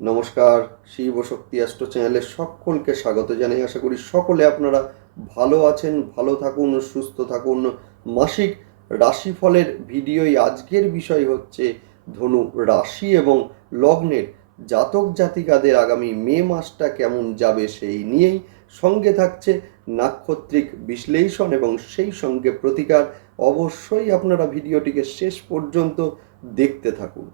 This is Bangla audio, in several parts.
নমস্কার, শিব শক্তি অ্যাস্ট্রো চ্যানেলে সকলকে স্বাগত জানাই। আশা করি সকলে আপনারা ভালো আছেন, ভালো থাকুন, সুস্থ থাকুন। মাসিক রাশিফলের ভিডিওই আজকের বিষয় হচ্ছে ধনু রাশি এবং লগ্নের জাতক জাতিকাদের আগামী মে মাসটা কেমন যাবে সেই নিয়েই সঙ্গে থাকছে নাক্ষত্রিক বিশ্লেষণ এবং সেই সঙ্গে প্রতিকার। অবশ্যই আপনারা ভিডিওটিকে শেষ পর্যন্ত দেখতে থাকুন।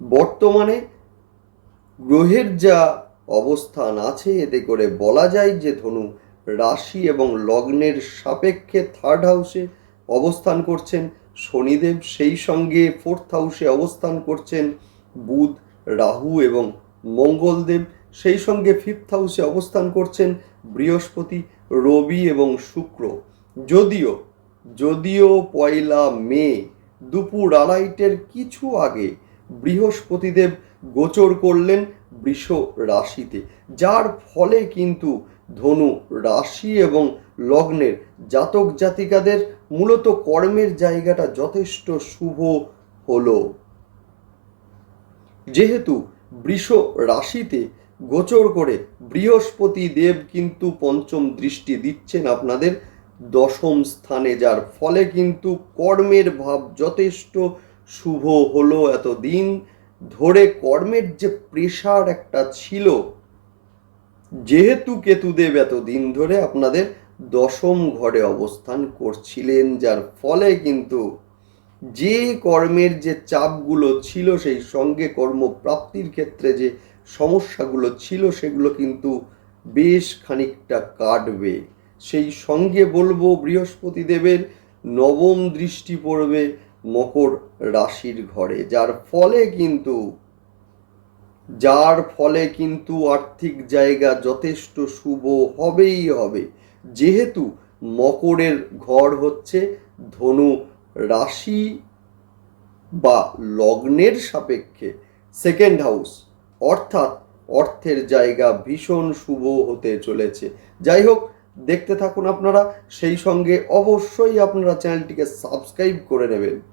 বর্তমানে গ্রহের যা অবস্থান আছে, এতে করে বলা যায় যে ধনু রাশি এবং লগ্নের সাপেক্ষে থার্ড হাউসে অবস্থান করছেন। শনিদেব সেই সঙ্গে ফোর্থ হাউসে অবস্থান করছেন। বুধ, রাহু এবং মঙ্গলদেব সেই সঙ্গে ফিফথ হাউসে অবস্থান করছেন। বৃহস্পতি, রবি এবং শুক্র। যদিও যদিও পয়লা মে দুপুর আড়াইটের কিছু আগে বৃহস্পতিদেব গোচর করলেন বৃষ রাশিতে, যার ফলে কিন্তু ধনু রাশি এবং লগ্নের জাতক জাতিকাদের মূলত কর্মের জায়গাটা যথেষ্ট শুভ হলো। যেহেতু বৃষ রাশিতে গোচর করে বৃহস্পতি দেব কিন্তু পঞ্চম দৃষ্টি দিচ্ছেন আপনাদের দশম স্থানে, যার ফলে কিন্তু কর্মের ভাব যথেষ্ট শুভ হলো এতদিন। ধরে কর্মের যে প্রেশার একটা ছিল, যেহেতু কেতুদেব এতদিন ধরে আপনাদের দশম ঘরে অবস্থান করছিলেন, যার ফলে কিন্তু যে কর্মের যে চাপগুলো ছিল, সেই সঙ্গে কর্মপ্রাপ্তির ক্ষেত্রে যে সমস্যাগুলো ছিল, সেগুলো কিন্তু বেশ খানিকটা কাটবে। সেই সঙ্গে বলব বৃহস্পতি দেবের নবম দৃষ্টি পড়বে মকর রাশির ঘরে, যার ফলে কিন্তু, যার ফলে কিন্তু আর্থিক জায়গা যথেষ্ট শুভ হবেই হবে। যেহেতু মকরের ঘর হচ্ছে ধনু রাশি বা লগ্নের সাপেক্ষে সেকেন্ড হাউস অর্থাৎ অর্থের জায়গা ভীষণ শুভ হতে চলেছে। যাই হোক, দেখতে থাকুন আপনারা, সেই সঙ্গে অবশ্যই আপনারা চ্যানেলটিকে সাবস্ক্রাইব করে নেবেন।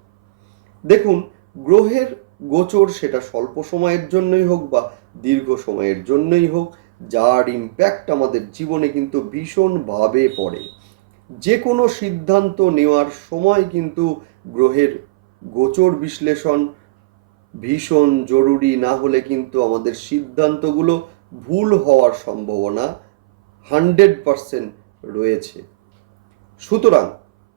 দেখুন, গ্রহের গোচর সেটা স্বল্প সময়ের জন্যই হোক বা দীর্ঘ সময়ের জন্যই হোক, যার ইম্প্যাক্ট আমাদের জীবনে কিন্তু ভীষণভাবে পড়ে। যে কোনো সিদ্ধান্ত নেওয়ার সময় কিন্তু গ্রহের গোচর বিশ্লেষণ ভীষণ জরুরি, না হলে কিন্তু আমাদের সিদ্ধান্তগুলো ভুল হওয়ার সম্ভাবনা হান্ড্রেড পারসেন্ট রয়েছে। সুতরাং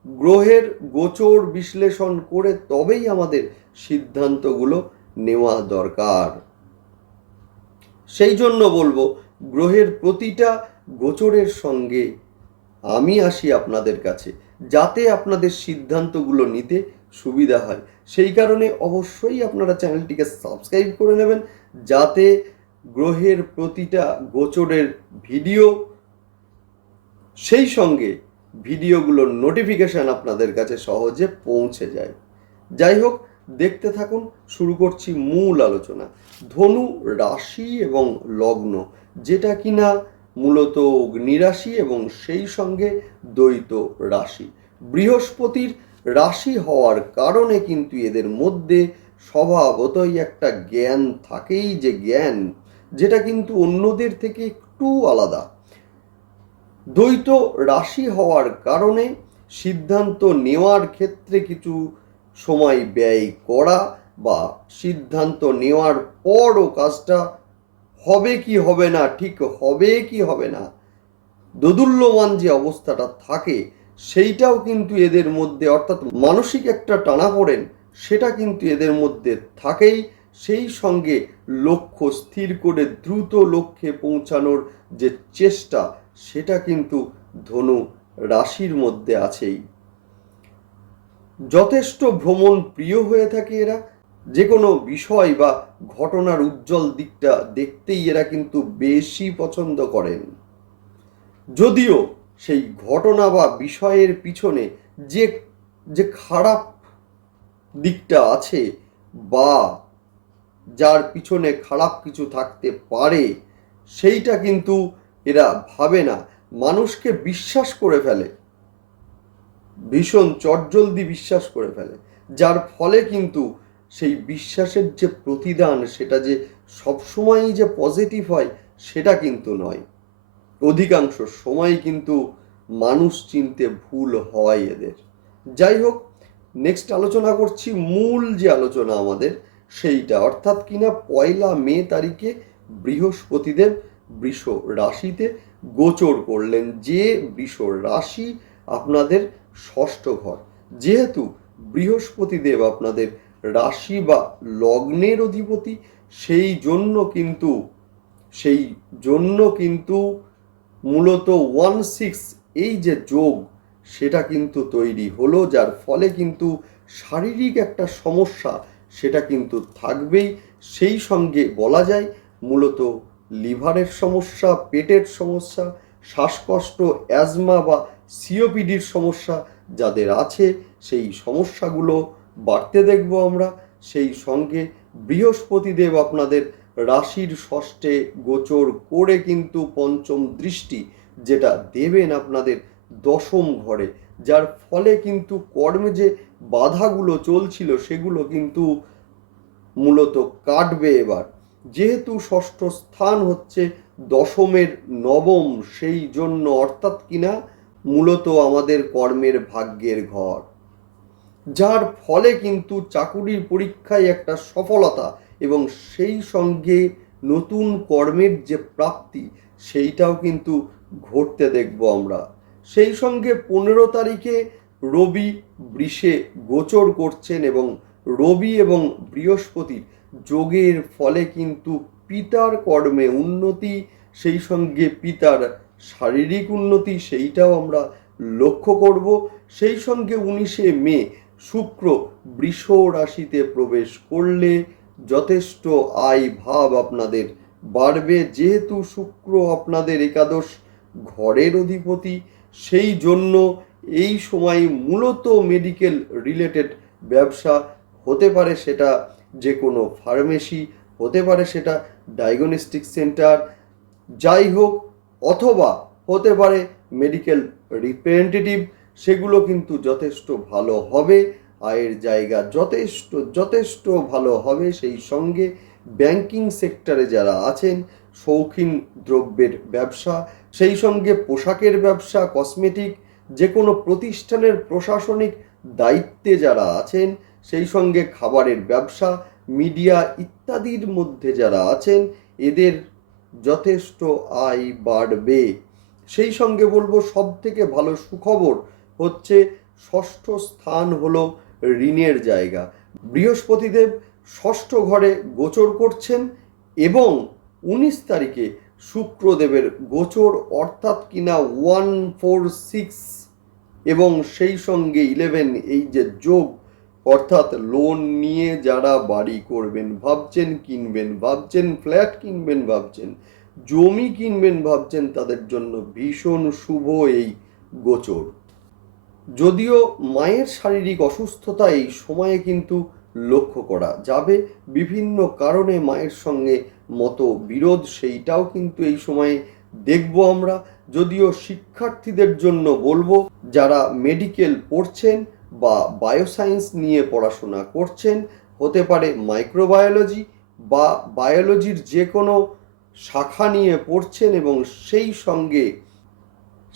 গ্রহের গোচর বিশ্লেষণ করে তবেই আমাদের সিদ্ধান্তগুলো নেওয়া দরকার। সেই জন্য বলব, গ্রহের প্রতিটা গোচরের সঙ্গে আমি আসি আপনাদের কাছে, যাতে আপনাদের সিদ্ধান্তগুলো নিতে সুবিধা হয়। সেই কারণে অবশ্যই আপনারা চ্যানেলটিকে সাবস্ক্রাইব করে নেবেন, যাতে গ্রহের প্রতিটা গোচরের ভিডিও সেই সঙ্গে ভিডিওগুলোর নোটিফিকেশান আপনাদের কাছে সহজে পৌঁছে যায়। যাই হোক, দেখতে থাকুন, শুরু করছি মূল আলোচনা। ধনু রাশি এবং লগ্ন, যেটা কিনা মূলত অগ্নিরাশি এবং সেই সঙ্গে দ্বৈত রাশি। বৃহস্পতির রাশি হওয়ার কারণে কিন্তু এদের মধ্যে স্বভাবতই একটা জ্ঞান থাকেই যে জ্ঞান, যেটা কিন্তু অন্যদের থেকে একটু আলাদা। দ্বৈত রাশি হওয়ার কারণে সিদ্ধান্ত নেওয়ার ক্ষেত্রে কিছু সময় ব্যয় করা বা সিদ্ধান্ত নেওয়ার পরও কাজটা হবে কি হবে না, ঠিক হবে কি হবে না, দোদুল্যমান যে অবস্থাটা থাকে সেইটাও কিন্তু এদের মধ্যে অর্থাৎ মানসিক একটা টানা পড়েন, সেটা কিন্তু এদের মধ্যে থাকেই। সেই সঙ্গে লক্ষ্য স্থির করে দ্রুত লক্ষ্যে পৌঁছানোর যে চেষ্টা সেটা কিন্তু ধনু রাশির মধ্যে আছেই। যথেষ্ট ভ্রমণ প্রিয় হয়ে থাকে এরা। যে কোনো বিষয় বা ঘটনার উজ্জ্বল দিকটা দেখতেই এরা কিন্তু বেশি পছন্দ করেন। যদিও সেই ঘটনা বা বিষয়ের পিছনে যে যে খারাপ দিকটা আছে বা যার পিছনে খারাপ কিছু থাকতে পারে, সেইটা কিন্তু এরা ভাবে না, মানুষকে বিশ্বাস করে ফেলে। ভীষণ চটজলদি বিশ্বাস করে ফেলে। যার ফলে কিন্তু সেই বিশ্বাসের যে প্রতিদান, সেটা যে সবসময়ই যে পজিটিভ হয়, সেটা কিন্তু নয়। অধিকাংশ সময় কিন্তু মানুষ চিনতে ভুল হয় এদের। যাই হোক নেক্সট আলোচনা করছি, মূল যে আলোচনা আমাদের, সেইটা। অর্থাৎ কিনা পয়লা মে তারিখে বৃহস্পতিদেব বৃষ রাশিতে গোচর করলেন। যে বৃষ রাশি আপনাদের ষষ্ঠ ঘর, যেহেতু বৃহস্পতিদেব আপনাদের রাশি বা লগ্নের অধিপতি, সেই জন্য কিন্তু, সেই জন্য কিন্তু মূলত ওয়ান সিক্স এই যে যোগ, সেটা কিন্তু তৈরি হলো, যার ফলে কিন্তু শারীরিক একটা সমস্যা সেটা কিন্তু থাকবেই। সেই সঙ্গে বলা যায়, মূলত লিভারের সমস্যা, পেটের সমস্যা, শ্বাসকষ্ট, অ্যাজমা বা সিওপিডির সমস্যা যাদের আছে, সেই সমস্যাগুলো বাড়তে দেখব আমরা। সেই সঙ্গে বৃহস্পতিদেব আপনাদের রাশির ষষ্ঠে গোচর করে কিন্তু পঞ্চম দৃষ্টি যেটা দেবেন আপনাদের দশম ঘরে, যার ফলে কিন্তু কর্মে যে বাধাগুলো চলছিল সেগুলো কিন্তু মূলত কাটবে এবার। যেহেতু ষষ্ঠ স্থান হচ্ছে দশমের নবম, সেই জন্য অর্থাৎ কিনা মূলত আমাদের কর্মের ভাগ্যের ঘর। যার ফলে কিন্তু চাকুরির পরীক্ষায় একটা সফলতা এবং সেই সঙ্গে নতুন কর্মের যে প্রাপ্তি, সেইটাও কিন্তু ঘটতে দেখব আমরা। সেই সঙ্গে পনেরো তারিখে রবি বৃষে গোচর করছেন এবং রবি এবং বৃহস্পতির যোগের ফলে কিন্তু পিতার কর্মে উন্নতি, সেই সঙ্গে পিতার শারীরিক উন্নতি সেইটাও আমরা লক্ষ্য করব। সেই সঙ্গে উনিশে মে শুক্র বৃষ রাশিতে প্রবেশ করলে যথেষ্ট আয় ভাব আপনাদের বাড়বে। যেহেতু শুক্র আপনাদের একাদশ ঘরের অধিপতি, সেই জন্য এই সময় মূলত মেডিকেল রিলেটেড ব্যবসা হতে পারে সেটা যে কোনো ফার্মেসি হতে পারে সেটা ডায়াগনস্টিক সেন্টার যাই হোক, অথবা হতে পারে মেডিকেল রিপ্রেজেন্টেটিভ সেগুলো কিন্তু যথেষ্ট ভালো হবে, আয়ের জায়গা যথেষ্ট যথেষ্ট ভালো হবে। সেই সঙ্গে ব্যাংকিং সেক্টরে যারা আছেন, শৌখিন দ্রব্যের ব্যবসা, সেই সঙ্গে পোশাকের ব্যবসা কসমেটিক যে কোনো প্রতিষ্ঠানের প্রশাসনিক দায়িত্বে যারা আছেন সেই সঙ্গে খাবারের ব্যবসা, মিডিয়া ইত্যাদির মধ্যে যারা আছেন, এদের যথেষ্ট আয় বাড়বে। সেই সঙ্গে বলব সব থেকে ভালো সুখবর হচ্ছে, ষষ্ঠ স্থান হলো ঋণের জায়গা। বৃহস্পতিদেব ষষ্ঠ ঘরে গোচর করছেন এবং উনিশ তারিখে শুক্রদেবের গোচর, অর্থাৎ কিনা ওয়ান ফোর সিক্স এবং সেই সঙ্গে ইলেভেন এই যে যোগ অর্থাৎ লোন নিয়ে যারা বাড়ি করবেন, ভাবছেন কিনবেন, ভাবছেন ফ্ল্যাট কিনবেন, ভাবছেন জমি কিনবেন, ভাবছেন তাদের জন্য ভীষণ শুভ এই গোচর। যদিও মায়ের শারীরিক অসুস্থতা এই সময়ে কিন্তু লক্ষ্য করা যাবে, বিভিন্ন কারণে মায়ের সঙ্গে মতো বিরোধ সেইটাও কিন্তু এই সময়ে দেখব আমরা। যদিও শিক্ষার্থীদের জন্য বলব, যারা মেডিকেল পড়ছেন বা বায়োসায়েন্স নিয়ে পড়াশোনা করছেন, হতে পারে মাইক্রোবায়োলজি বা বায়োলজির যে কোনো শাখা নিয়ে পড়ছেন এবং সেই সঙ্গে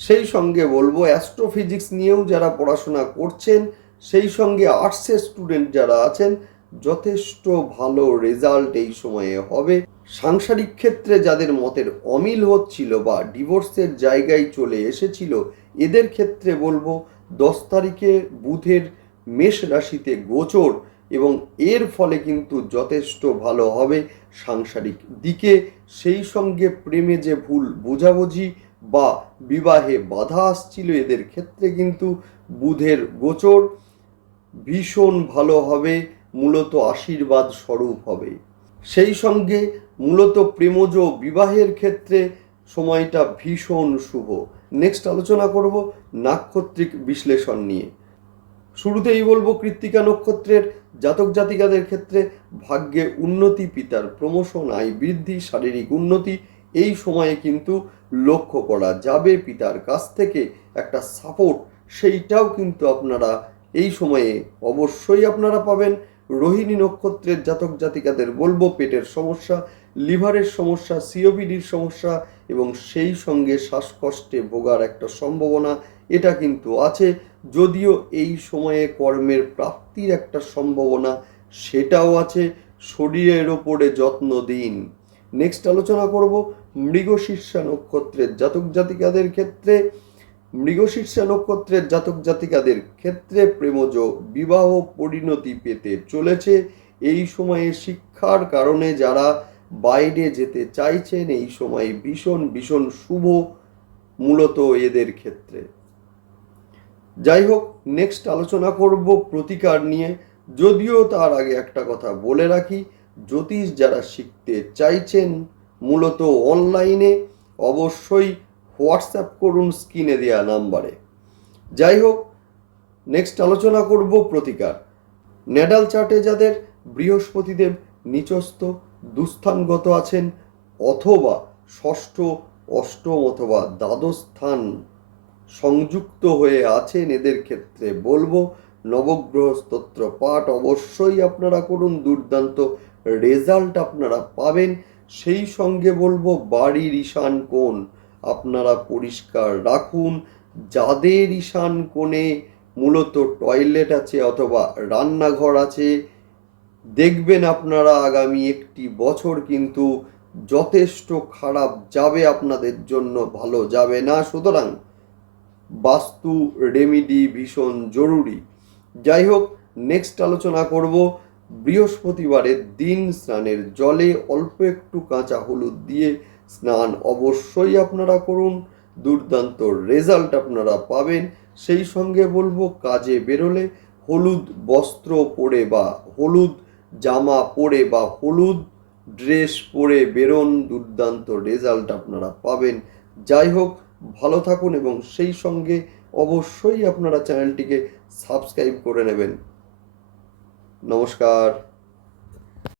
সেই সঙ্গে বলব অ্যাস্ট্রোফিজিক্স নিয়েও যারা পড়াশোনা করছেন, সেই সঙ্গে আর্টসের স্টুডেন্ট যারা আছেন, যথেষ্ট ভালো রেজাল্ট এই সময়ে হবে। সাংসারিক ক্ষেত্রে যাদের মতের অমিল হচ্ছিল বা ডিভোর্সের জায়গায় চলে এসেছিল, এদের ক্ষেত্রে বলব দশ তারিখে বুধের মেষ রাশিতে গোচর এবং এর ফলে কিন্তু যথেষ্ট ভালো হবে সাংসারিক দিকে। সেই সঙ্গে প্রেমে যে ভুল বোঝাবুঝি বা বিবাহে বাধা আসছিল, এদের ক্ষেত্রে কিন্তু বুধের গোচর ভীষণ ভালো হবে, মূলত আশীর্বাদ স্বরূপ হবে। সেই সঙ্গে মূলত প্রেমজ বিবাহের ক্ষেত্রে সময়টা ভীষণ শুভ। নেক্সট আলোচনা করব নাক্ষত্রিক বিশ্লেষণ নিয়ে। শুরুতেই বলব কৃত্তিকা নক্ষত্রের জাতক জাতিকাদের ক্ষেত্রে ভাগ্যে উন্নতি পিতার প্রমোশন আয় বৃদ্ধি, শারীরিক উন্নতি, এই সময়ে কিন্তু লক্ষ্য করা যাবে পিতার কাছ থেকে একটা সাপোর্ট সেইটাও কিন্তু আপনারা এই সময়ে অবশ্যই আপনারা পাবেন। রোহিণী নক্ষত্রের জাতক জাতিকাদের বলব পেটের সমস্যা লিভারের সমস্যা সিওপিডির সমস্যা এবং সেই সঙ্গে শ্বাসকষ্টে ভোগার একটা সম্ভাবনা, এটা কিন্তু আছে। যদিও এই সময়ে কর্মের প্রাপ্তির একটা সম্ভাবনা, সেটাও আছে। শরীরের ওপরে যত্ন দিন। নেক্সট আলোচনা করব মৃগশীর্ষা নক্ষত্রের জাতক জাতিকাদের ক্ষেত্রে। মৃগশীর্ষা নক্ষত্রের জাতক জাতিকাদের ক্ষেত্রে প্রেমজ বিবাহ পরিণতি পেতে চলেছে। এই সময়ে শিক্ষার কারণে যারা বাইরে যেতে চাইছেন এই সময় ভীষণ ভীষণ শুভ মূলত এদের ক্ষেত্রে। যাই হোক নেক্সট আলোচনা করব প্রতিকার নিয়ে। যদিও তার আগে একটা কথা বলে রাখি, জ্যোতিষ যারা শিখতে চাইছেন মূলত অনলাইনে অবশ্যই হোয়াটসঅ্যাপ করুন স্ক্রিনে দেওয়া নাম্বারে। যাই হোক নেক্সট আলোচনা করব প্রতিকার। নেডাল চার্টে যাদের বৃহস্পতিদেব নিচস্থ দুস্থানগত আছেন অথবা ষষ্ঠ, অষ্টম অথবা দ্বাদশ স্থান সংযুক্ত হয়ে আছেন এদের ক্ষেত্রে বলব নবগ্রহ স্তোত্র পাঠ অবশ্যই আপনারা করুন, দুর্দান্ত রেজাল্ট আপনারা পাবেন। সেই সঙ্গে বলব বাড়ির ঈশান কোণ আপনারা পরিষ্কার রাখুন। যাদের ঈশান কোণে মূলত টয়লেট আছে অথবা রান্নাঘর আছে দেখবেন আপনারা আগামী একটি বছর কিন্তু যথেষ্ট খারাপ যাবে আপনাদের জন্য, ভালো যাবে না। সুতরাং বাস্তু রেমিডি ভীষণ জরুরি। যাই হোক নেক্সট আলোচনা করব বৃহস্পতিবারের দিন স্নানের জলে অল্প একটু কাঁচা হলুদ দিয়ে স্নান অবশ্যই আপনারা করুন। দুর্দান্ত রেজাল্ট আপনারা পাবেন। সেই সঙ্গে বলব, কাজে বেরোলে হলুদ বস্ত্র পরে বা হলুদ জামা পরে বা হলুদ ড্রেস পরে বেরোন দুর্দান্ত রেজাল্ট আপনারা পাবেন। যাই হোক, ভালো থাকুন এবং সেই সঙ্গে অবশ্যই আপনারা চ্যানেলটিকে সাবস্ক্রাইব করে নেবেন। নমস্কার।